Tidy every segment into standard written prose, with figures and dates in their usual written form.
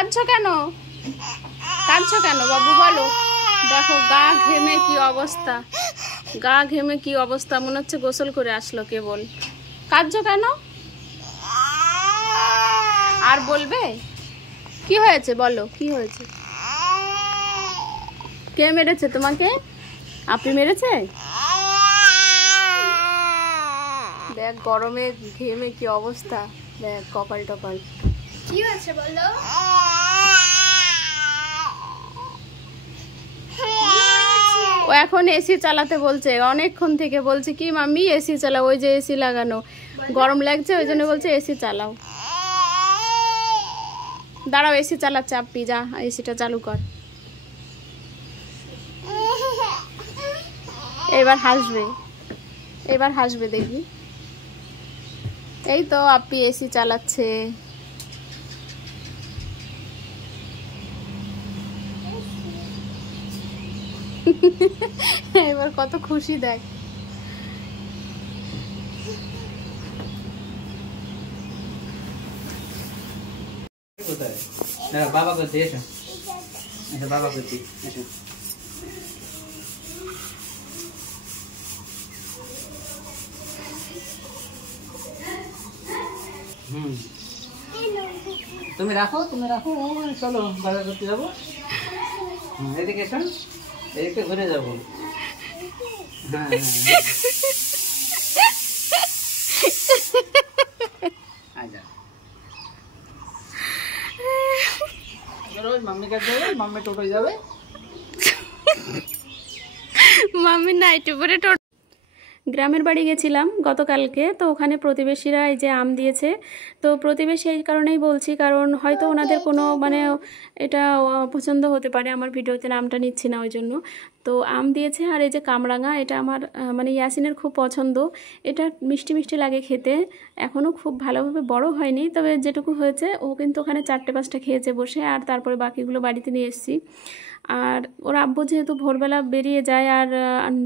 কাঁদছো কেন? কাঁদছো কেন বাবু বলো? দেখো গা ঘেমে কি অবস্থা, গা ঘেমে কি অবস্থা, মনে হচ্ছে গোসল করে আসলো কেবল। কাঁদছো কেন? আর বলবে? কি হয়েছে বলো, কি হয়েছে? কে মেরেছে তোমাকে? আপনি মেরেছে? দেখ গরমে ঘেমে কি অবস্থা, দেখ কপাল টপাল। কি হয়েছে বলো? ও এখন এসি চালাতে বলছে, অনেকক্ষণ থেকে বলছে কি মাম্মি এসি চালাও, ওই যে এসি লাগানো, গরম লাগছে ওই জন্য বলছে এসি চালাও। দাঁড়াও এসি চালাচ্ছে আপনি, যা এসিটা চালু কর। এবার হাসবে, এবার হাসবে দেখবি। এই তো আপনি এসি চালাচ্ছে। এবার কত খুশি দেখ। বাবা করছি, এসো এসো, বাবা করছি, এসো। তুমি রাখো, তুমি রাখো, চলো বাবা করতে যাবো। এদিকে এসো, এদিকে ঘুরে যাবো। হ্যাঁ আচ্ছা, মাম্মি কাছে যাবে, মাম্মি টোটো যাবে, মাম্মি নাইটে পরে টোটো। গ্রামের বাড়ি গেছিলাম গতকালকে, তো ওখানে প্রতিবেশীরা এই যে আম দিয়েছে। তো প্রতিবেশী এই কারণেই বলছি, কারণ হয়তো ওনাদের কোনো মানে এটা পছন্দ হতে পারে, আমার ভিডিওতে নামটা নিচ্ছি না ওই জন্য। তো আম দিয়েছে, আর এই যে কামরাঙা, এটা আমার মানে ইয়াসিনের খুব পছন্দ। এটা মিষ্টি মিষ্টি লাগে খেতে, এখনও খুব ভালোভাবে বড় হয়নি, তবে যেটুকু হয়েছে ও কিন্তু ওখানে 4টে-5টা খেয়েছে বসে, আর তারপরে বাকিগুলো বাড়িতে নিয়ে এসেছি। আর ওর আব্বু যেহেতু ভোরবেলা বেরিয়ে যায় আর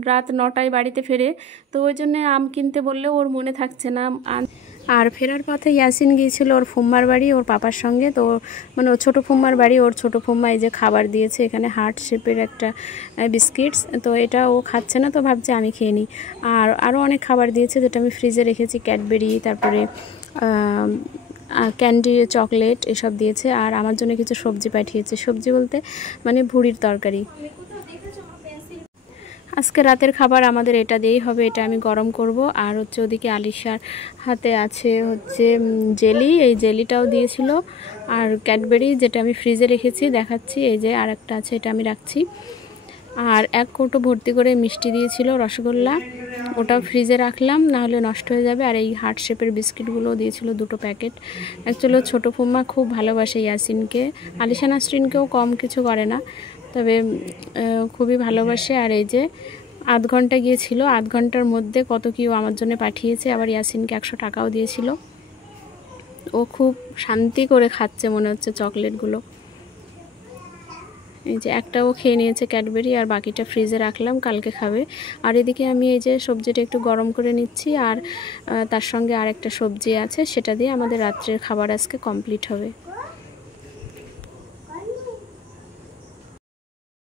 রাত 9টায় বাড়িতে ফেরে, তো ওই জন্যে আম কিনতে বললেও ওর মনে থাকছে না। আর ফেরার পথে ইয়াসিন গিয়েছিল ওর ফুম্মার বাড়ি ওর পাপার সঙ্গে, তো মানে ওর ছোটো ফুম্মার বাড়ি, ওর ছোটো ফুম্মা এই যে খাবার দিয়েছে এখানে হার্ট শেপের একটা বিস্কিটস, তো এটা ও খাচ্ছে না, তো ভাবছে আমি খেয়ে নিই। আর আরও অনেক খাবার দিয়েছে যেটা আমি ফ্রিজে রেখেছি, ক্যাডবেরি, তারপরে ক্যান্ডি, চকলেট এসব দিয়েছে। আর আমার জন্য কিছু সবজি পাঠিয়েছে, সবজি বলতে মানে ভুড়ির তরকারি। আজকে রাতের খাবার আমাদের এটা দিয়েই হবে, এটা আমি গরম করব। আর হচ্ছে ওদিকে আলিশার হাতে আছে হচ্ছে জেলি, এই জেলিটাও দিয়েছিল, আর ক্যাডবেরি যেটা আমি ফ্রিজে রেখেছি দেখাচ্ছি, এই যে আর একটা আছে, এটা আমি রাখছি। আর 1 কৌটো ভর্তি করে মিষ্টি দিয়েছিল, রসগোল্লা, ওটাও ফ্রিজে রাখলাম, নাহলে নষ্ট হয়ে যাবে। আর এই হার্ট শেপের বিস্কিটগুলোও দিয়েছিল 2টো প্যাকেট। অ্যাকচুয়ালি ছোটো ফুম্মা খুব ভালোবাসে ইয়াসিনকে, আলিশা নাসরিনকেও কম কিছু করে না, তবে খুবই ভালোবাসে। আর এই যে আধ ঘন্টা গিয়েছিল, আধ ঘন্টার মধ্যে কত কি ও আমার জন্য পাঠিয়েছে, আবার ইয়াসিনকে 100 টাকাও দিয়েছিল। ও খুব শান্তি করে খাচ্ছে মনে হচ্ছে চকলেটগুলো। এই যে একটাও খেয়ে নিয়েছে ক্যাডবেরি, আর বাকিটা ফ্রিজে রাখলাম, কালকে খাবে। আর এদিকে আমি এই যে সবজিটা একটু গরম করে নিচ্ছি, আর তার সঙ্গে আর একটা সবজি আছে, সেটা দিয়ে আমাদের রাত্রের খাবার আজকে কমপ্লিট হবে।